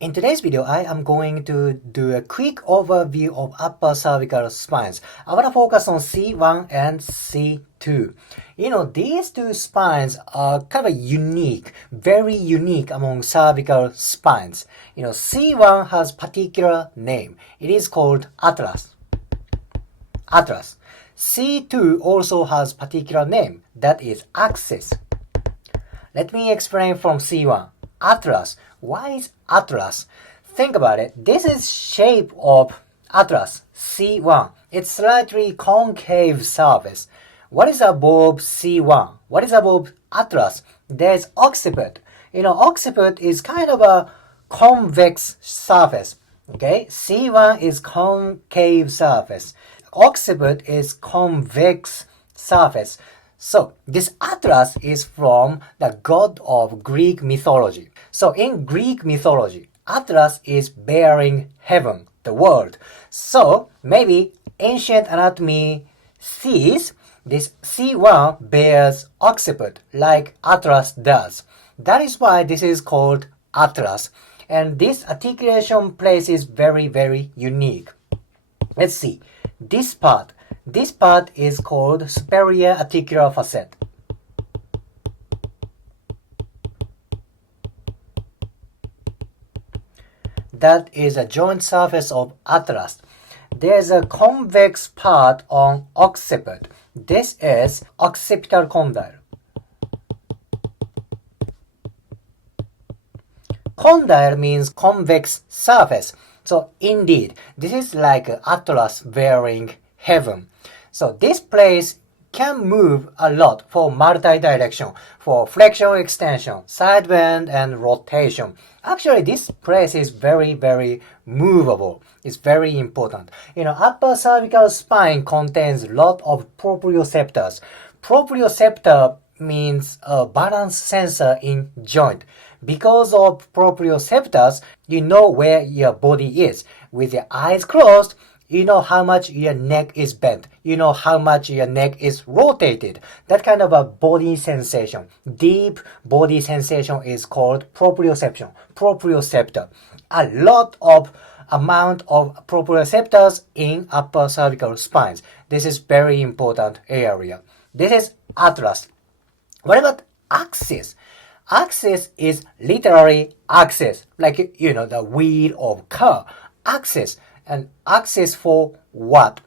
In today's video, I am going to do a quick overview of upper cervical spines. I want to focus on C1 and C2. These two spines are kind of unique, very unique among cervical spines. C1 has particular name. It is called atlas. Atlas. C2 also has particular name. That is axis. Let me explain from C1. Atlas. Why is atlas? Think about it. This is shape of atlas, C1. It's slightly concave surface. What is above C1? What is above atlas? There's occiput. Occiput is kind of a convex surface. Okay, C1 is concave surface. Occiput is convex surface. So, this Atlas is from the god of Greek mythology. So, in Greek mythology, Atlas is bearing heaven, the world. So, maybe ancient anatomy sees this C1 bears occiput like Atlas does. That is why this is called Atlas. And this articulation place is very, very unique. Let's see. This part is called superior articular facet. That is a joint surface of atlas. There's a convex part on occiput. This is occipital condyle. Condyle means convex surface. So indeed, this is like atlas bearing heaven. So this place can move a lot for multi-direction, for flexion, extension, side bend, and rotation. Actually, this place is very, very movable. It's very important. Upper cervical spine contains a lot of proprioceptors. Proprioceptor means a balance sensor in joint. Because of proprioceptors, you know where your body is. With your eyes closed, you know how much your neck is bent. You know how much your neck is rotated. That kind of a body sensation, deep body sensation is called proprioception, proprioceptor. A lot of amount of proprioceptors in upper cervical spines. This is very important area. This is atlas. What about axis? Axis is literally axis, like, the wheel of car. Axis. And axis for what?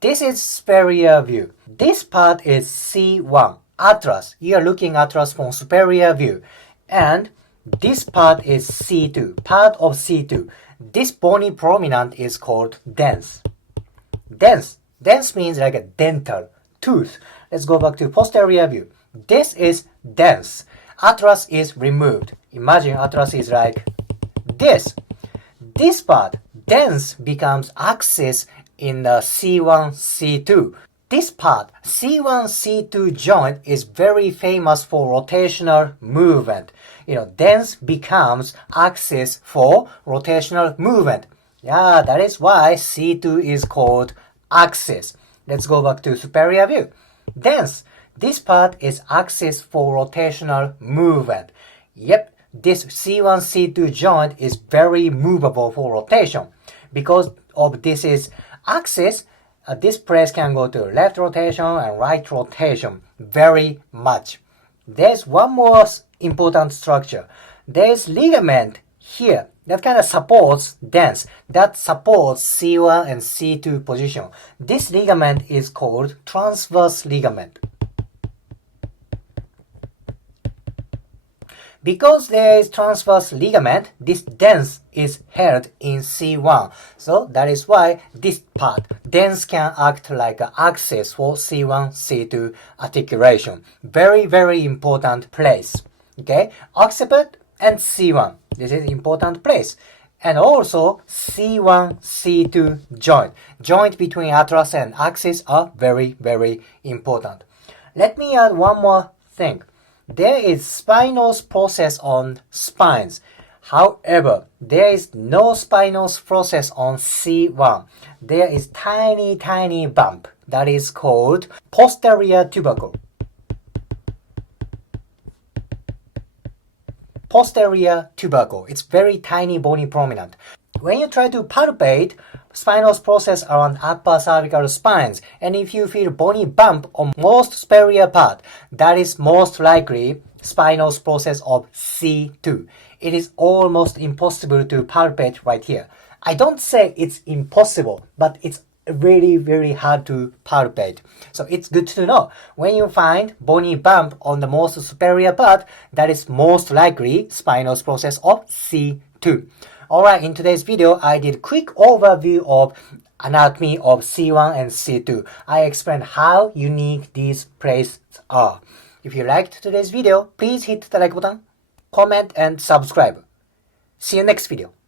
This is superior view. This part is C1, atlas. You are looking atlas from superior view. And this part is C2, part of C2. This bony prominent is called dens. Dens. Dens means like a dental, tooth. Let's go back to posterior view. This is dens. Atlas is removed. Imagine atlas is like this. This part, dens, becomes axis in the C1, C2. This part, C1, C2 joint is very famous for rotational movement. Dens becomes axis for rotational movement. Yeah, that is why C2 is called axis. Let's go back to superior view. Dens. This part is axis for rotational movement. Yep, this C1, C2 joint is very movable for rotation. Because of this is axis, this place can go to left rotation and right rotation very much. There's one more important structure. There's ligament here that kind of supports dens, that supports C1 and C2 position. This ligament is called transverse ligament. Because there is transverse ligament, this dens is held in C1. So that is why this part, dens, can act like an axis for C1, C2 articulation. Very, very important place. Okay, occiput and C1. This is important place. And also C1, C2 joint. Joint between atlas and axis are very, very important. Let me add one more thing. There is spinal process on spines. However, there is no spinal process on C1. There is tiny, tiny bump that is called posterior tubercle. posterior tubercle. It's very tiny bony prominent. When you try to palpate spinous process around upper cervical spines, and if you feel bony bump on most superior part, that is most likely spinous process of C2. It is almost impossible to palpate right here. I don't say it's impossible, but it's really, very hard to palpate. So it's good to know. When you find bony bump on the most superior part, that is most likely spinous process of C2. Alright, in today's video, I did quick overview of anatomy of C1 and C2. I explained how unique these places are. If you liked today's video, please hit the like button, comment and subscribe. See you next video.